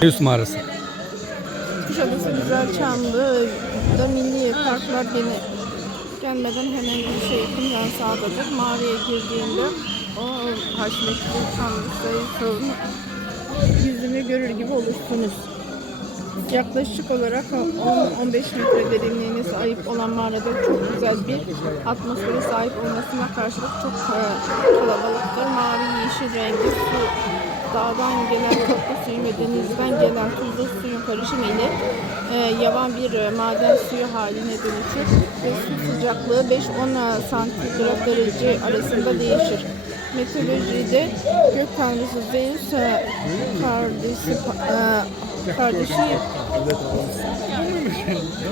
Zeus mağarası. Kuşadası Güzel Çamlı da milli parklar gene gelmeden hemen bir şey yakından sağdadır. Mağaraya girdiğinde o haşmetli Çamlı Sayısoğlu'nun yüzünü görür gibi olursunuz. Yaklaşık olarak 10-15 metre derinliğine sahip olan mağarada çok güzel bir atmosfere sahip olmasına karşılık çok e, dağdan gelen tatlı suyun ve denizden gelen tuzlu suyun karışımı ile e, yavan bir e, maden suyu haline dönüşür ve su sıcaklığı 5-10 santigrat derece arasında değişir. Mitolojide gök tanrısı Zeus e, kardeşi, e, kardeşi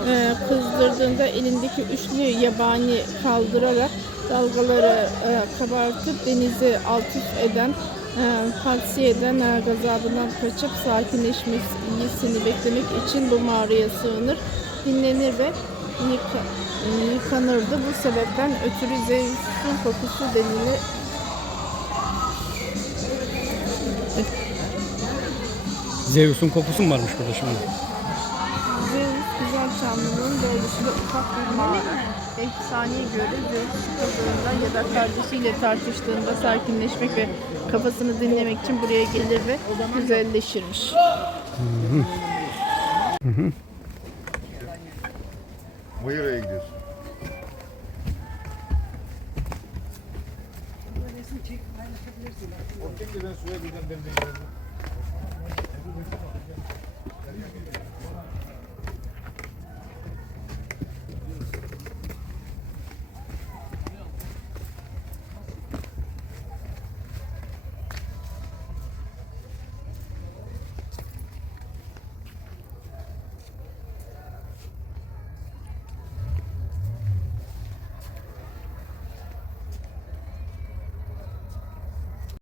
e, kızdırdığında elindeki üçlü yabani kaldırarak dalgaları e, kabartıp denizi alt eden e, tavsiye eden e, gazabından kaçıp sakinleşmesini beklemek için bu mağaraya sığınır, dinlenir ve yıka, yıkanırdı. Bu sebepten ötürü Zeus'un kokusu denilir. Zeus'un kokusu mu varmış burada şimdi? Zeus güzel çamlının bölgesinde ufak bir mağara. Efsaneye göre Zeus sıkıldığında ya da kardeşiyle tartıştığında sakinleşmek ve kafasını dinlemek için buraya gelir ve güzelleşirmiş. Buyur'a gidiyorsun. O ben suya giden demden geldim.